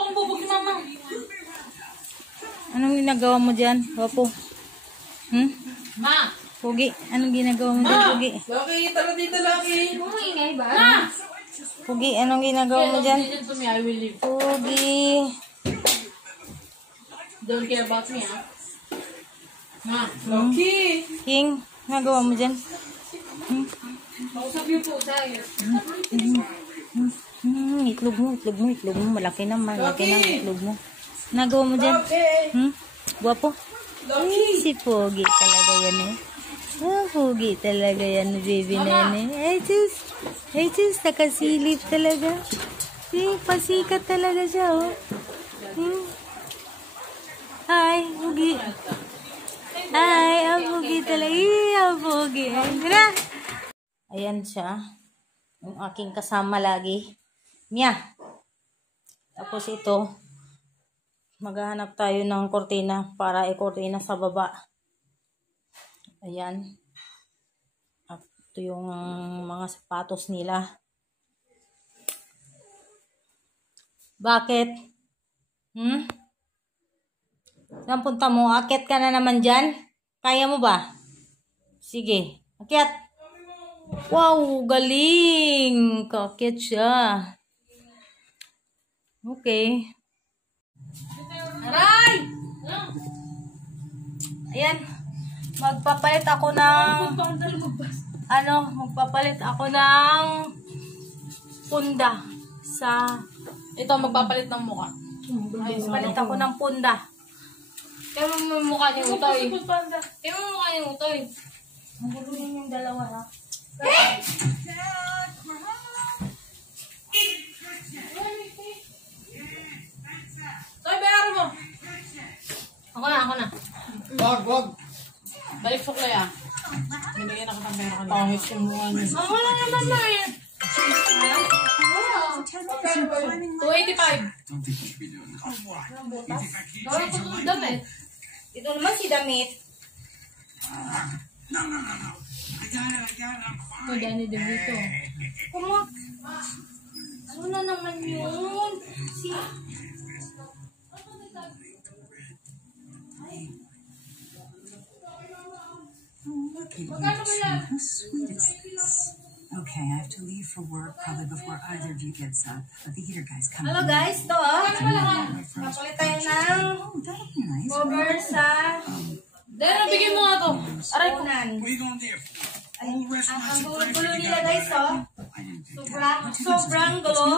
akong bubog ni mama. Anong ginagawa mo dyan, Wapo? Ma! Pugi, anong ginagawa mo dyan, Pugi? Laki, tara dito, Laki. Ingay ba? Ma! Pugi, anong ginagawa mo dyan? I will leave. Pugi. Don't care about me, ha? Ma! Laki. King, nagawa mo dyan? Mausap yung po tayo. Itlog mo. Malaki naman. Malaki ng itlog mo. Nagawa mo dyan? Laki. Guwapo? Si Pogi talaga yan eh. Pogi talaga yan, baby nene. Ay, sus, nakasilip talaga. Pasikat talaga siya, oh. Ay, Pogi. Ay, ang Pogi talaga. Ang Pogi. Ayan siya. Yung aking kasama lagi. Mia. Tapos ito. Maghahanap tayo ng kortina para i-kortina sa baba. Ayan. At ito yung mga sapatos nila. Bakit? Saan punta mo? Akyat ka na naman dyan? Kaya mo ba? Sige. Akyat. Wow, galing. Kaakyat siya. Okay. Aray! Ayan. Magpapalit ako ng punda sa Ito, magpapalit ng mukha. palit ako ng punda. Kaya mo yung mukha niya utoy. Kaya mo yung mukha niya utoy. Magulungin yung dalawa, ha? Toy, bayaran mo. Ako na. Wag. Balik sa kulay, ah. Binigyan ako ng pera kanina. Pangit yung mukha niya. Ang wala naman na eh. 285. Gawin ko itong damit. Ito naman si Damit. Ito, Danny DeVito. Ano na naman yun? Magkano ba lang? How sweet is this? Okay, I have to leave for work probably before either of you gets up. But the heater guy's coming. Hello guys, to Napalit tayo ng Oh, that'll be nice. cover sa Dahil bigyan mo nga to. Aray ko. unan. What are you going there for? Whole Ang restaurant's a break. gulo nila guys, to. I didn't do that. Sobrang gulo.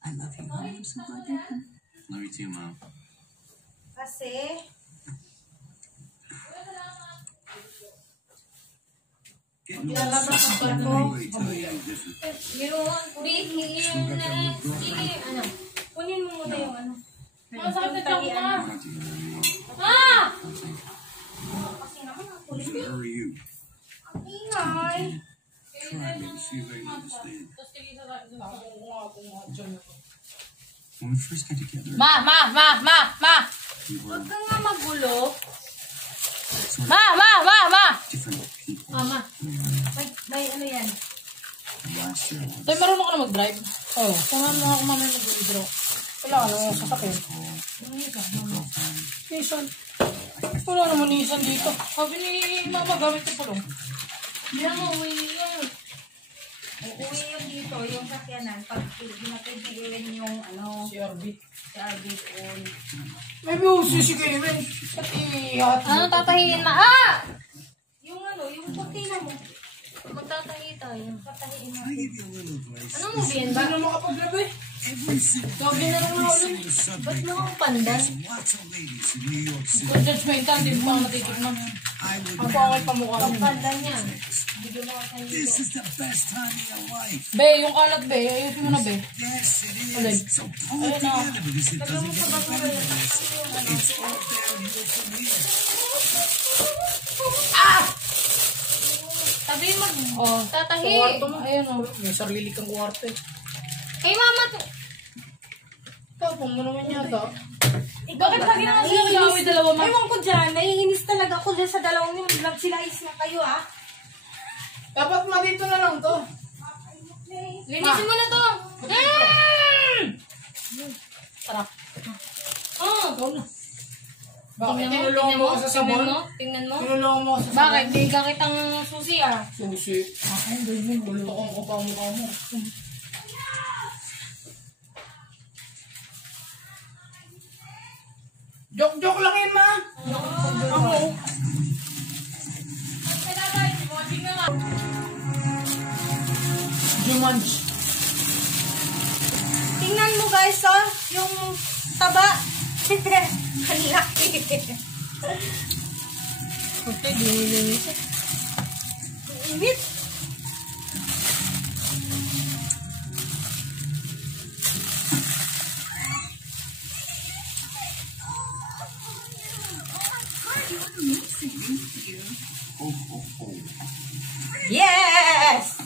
I love you. I'm so glad you're here. Love you too, Mom. Kasi Lalabas ang ko. Yung Ano? Kunin mo muna yung ano. Masakit na tiyan ko na. Kasi naman ang kulit. hurry you. Ang ingay. Try me to see if I can understand. Tapos tigisa sa akin. When we first got together, Ma! we were Huwag ka nga magulo. sort of Ma! different people. Mama. May ano yan. Last year, Toy, marunong ka na mag-drive? Oo. Sama mo ako mamaya mag-drive. Kailangan mo sasakyan. Nissan. Wala naman Nissan dito. Sabi ni Mama, gamit ko pulong. Hindi na uwi yun. Uuwi yung dito, yung sakyanan. Pag pinapigilin yung ano, CRV. CRV on. May busi si Kevin. Pati Ano tatahiin na? Yung ano, yung kortina mo. Magtatahi tayo. Patahiin mo. I give you a little advice. Ano mo bien ba? Hindi na makapaglabi. Every single Sabi na lang ako ulit. subject. Ba't mo akong pandan? There's lots of ladies in New York City. Kung judgmental, di mo pa natitikman. I would Ang pangit pa mukha Ang mo. pandan yan. Bigyan mo ka This is the best time of your life. Be, yung kalat be. Ayusin mo na be. Yes, it Okay. is. So pull it together because it doesn't get any better than this. It's all downhill from here. Sabi mo, Oh. tatahi. Sa kwarto mo. Ayun o. May sarili kang kwarto eh. Kay mama to. Tapong mo naman yata. Bakit lagi naman sila Naiinis. Dalawa ma. Ewan ko dyan, naiinis talaga ako dyan sa dalawang yun. Nagsilais na kayo, ha? Dapat ma dito na lang to. Linisin mo na to. Sarap. Oh! Ikaw na. Bakit? Tingnan mo, Tinulungan mo ako sa sabon? Tingnan mo. Tinulungan mo ako sa sabon? Bakit? Bigyan kitang susi ah. Susi. Ako, ganyan. Bulutokong ko pa ang mukha mo. Joke-joke lang yun, ma. Ako. Jumanji. Tingnan mo guys, oh, yung taba. Ang laki. Okay, dinilis. Init. Oh, oh, oh. Yes!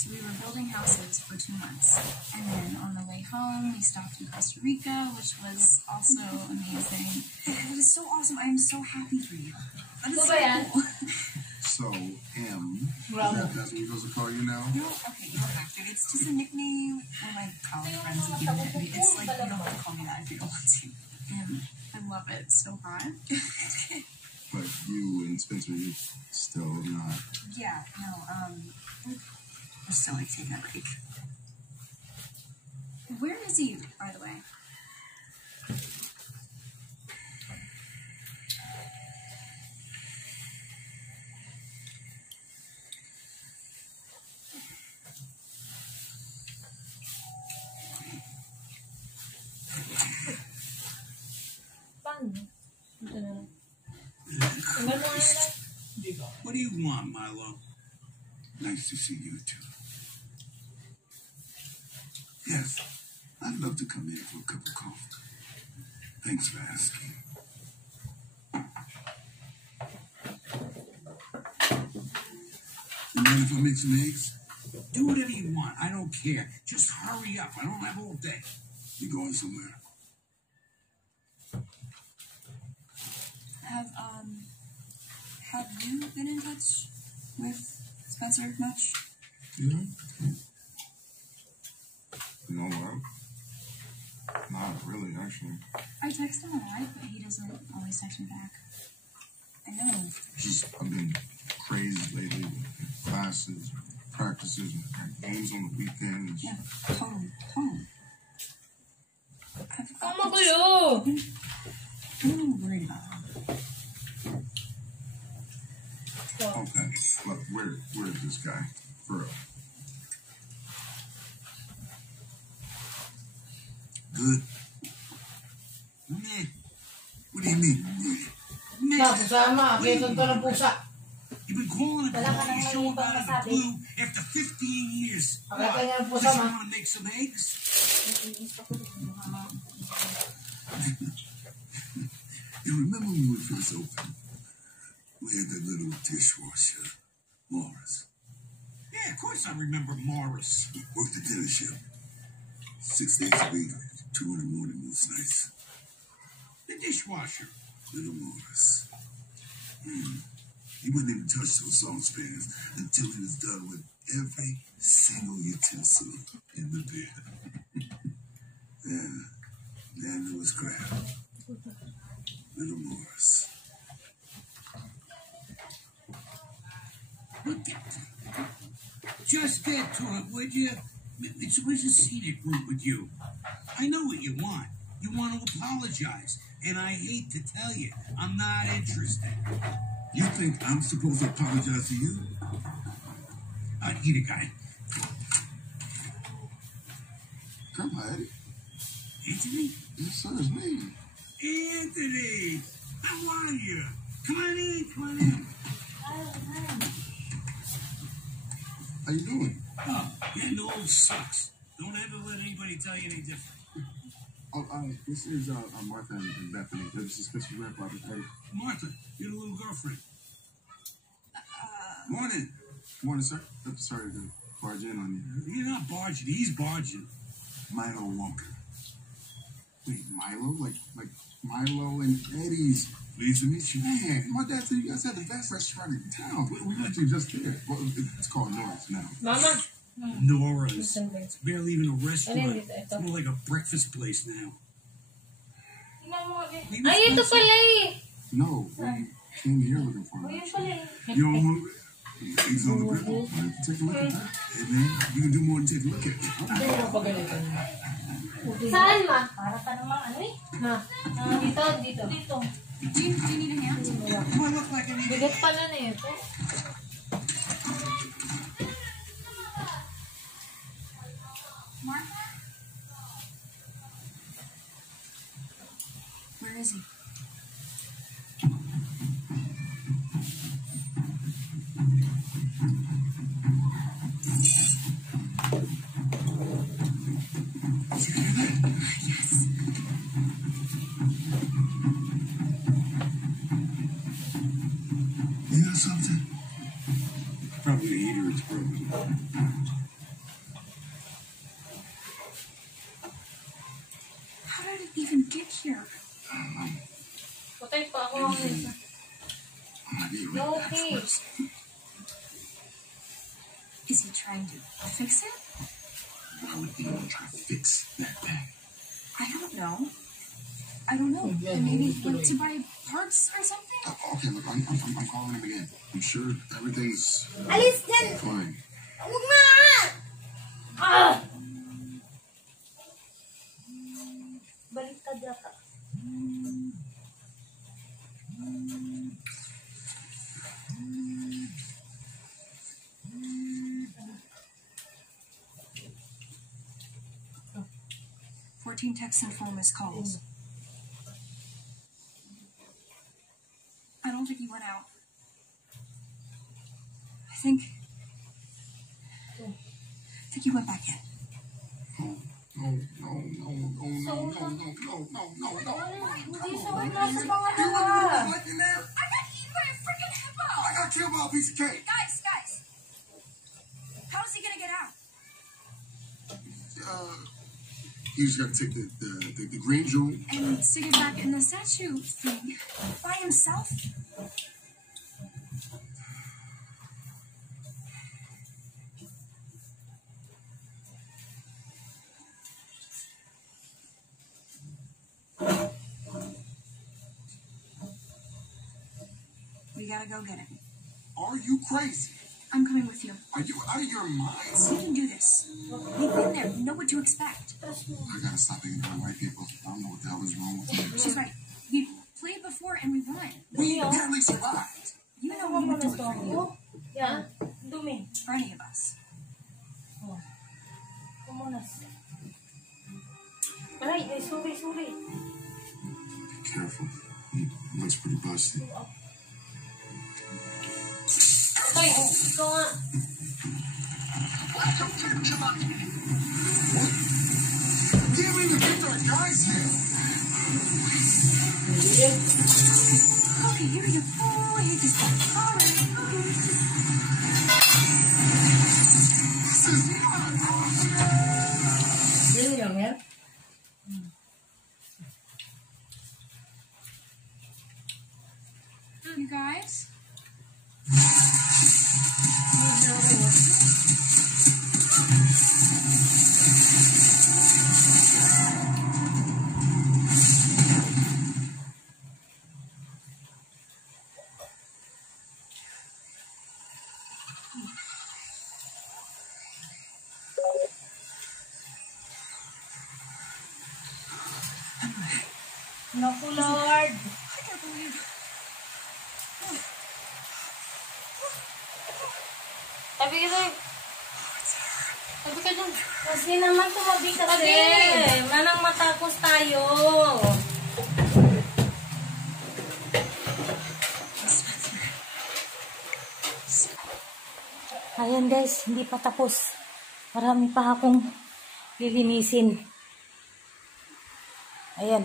So we were building houses for 2 months. And then on the way home, we stopped in Costa Rica, which was also amazing. It was so awesome. I am so happy for you. That is so cool. So, that's what he goes to call you now? No, okay, you don't have to. It's just a nickname one of my college friends have given it me. It's like, you don't have to call me that if you don't want to. And I love it. It's so hot. But you and Spencer, you're still not. Yeah, no, we're still like taking a break. Where is he, by the way? What do you want, Milo? Nice to see you too. Yes, I'd love to come in for a cup of coffee. Thanks for asking. You mind if I make some eggs? Do whatever you want. I don't care. Just hurry up. I don't have all day. You going somewhere? Have you been in touch with Spencer much? Yeah. No, not really, actually. I text him a lot, but he doesn't always text me back. I know. Just, I've been crazy lately with classes, practices, and games on the weekends. Yeah, totally. Tama kayo. I'm not worried about him. Okay, look, where is this guy? For real. Good. Meh. What do you mean, meh? Tapos sama, kitod ko ng pusa. You've been calling it before you show up out of the blue after 15 years. Pakita niya ng pusa, Just ma. want to make some eggs? You remember when we first opened? We had that little dishwasher, Morris. Yeah, of course I remember Morris. Worked the dealership. 6 days a week, 2 in the morning, was nice. The dishwasher. Little Morris. He wouldn't even touch those saucepans until he was done with every single utensil in the bed. Yeah, then there was crab. Little Morris. Just get to it, would you? It's a scenic route with you. I know what you want. You want to apologize. And I hate to tell you, I'm not interested. You think I'm supposed to apologize to you? Eat it, guy. Come on. Anthony? Yes, sir, it's me. Anthony! How are you? Come on in. How you doing? Oh, getting old sucks. Don't ever let anybody tell you any different. Oh, this is Martha and Bethany. This is Spencer's grandfather. Martha, you're the little girlfriend. Morning. Morning, sir. I'm sorry to barge in on you. You're not barging. He's barging. Milo Walker. Wait, Milo? Like Milo and Eddie's. Pleased to meet you. Man, my dad said you guys had the best restaurant in town. We went to just there. Well, it's called Norris now. Mama, Nora's. It's barely even a restaurant. It's more like a breakfast place now. Ay, ito pala eh. No, we came here looking for him. You don't move it. He's on the grill. Take a look at that. Hey man, you can do more than take a look at it. Saan ma? Para ka namang ano eh. Na. Dito. Do you need a hand? Bigat pala na ito. Martha? Where is he? Yes. You got something? Probably the heater is broken. How did it even get here? Patay pa ako. I'm gonna get rid of that Okay. first. Is he trying to fix it? Why would anyone try to fix that bag? I don't know. Maybe like to buy parts or something? Okay, look, I'm calling him again. I'm sure everything's Alis dyan! fine. Huwag na! Ah! Baliktad yata. Oh. 14 texts and 4 missed calls. I don't think he went out. I think he went back in. No. Hindi sa wala sa mga You hawa. like in there? I got eaten by a freaking hippo! I got killed by a piece of cake. Guys! How is he gonna get out? You just gotta take the green jewel. And stick it back in the statue thing by himself? We gotta go get him. Are you crazy? I'm coming with you. Are you out of your mind? We can do this. We've been there. We know what to expect. I gotta stop thinking about white people. I don't know what the hell is wrong with me. She's right. We played before and we won. We barely survived. You know we would do it for you. Yan. Dumi. For any of us. Kumunas. Aray, sorry. Be careful. It looks pretty busted. Ay, ikaw nga. Can't even get our guys here. Okay, here we go. Oh, I hate this part. All right. This is not awesome. Really lang yan? You guys? Naku, Lord. I can't believe. Sabi ka dun. Kasi naman tumabi kasi. Manang matakos tayo. Ayan guys, hindi pa tapos. Marami pa akong lilinisin. Ayan.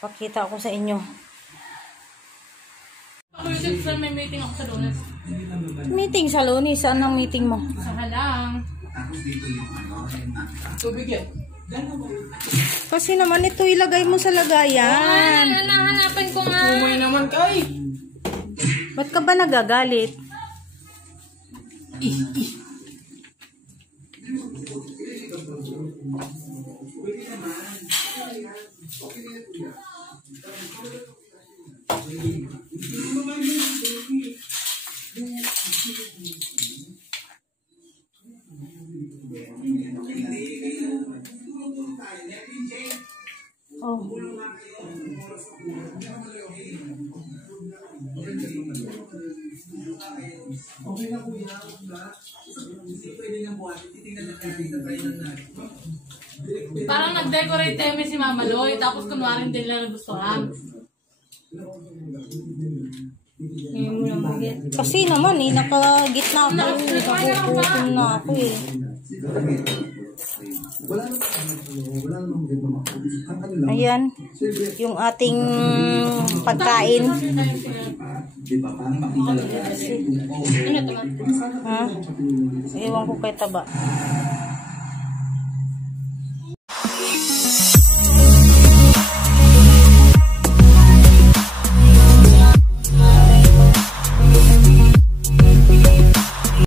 Pakita ko sa inyo. Ako yung may meeting ako sa Lunes. Meeting sa Lunes. Saan ang meeting mo? Sa Halang. Tubig yan. Kasi naman ito ilagay mo sa lagayan. Nahanapan ko nga. Umay naman kay. Ba't ka ba nagagalit? Oh. Parang nag-decorate kami si Mama Loy, tapos kunwari hindi nila nagustuhan. Kasi naman eh, nakagitna ako. Nakukutom na ako eh. Ayan, yung ating pagkain. Ha? Ewan ko kay Taba.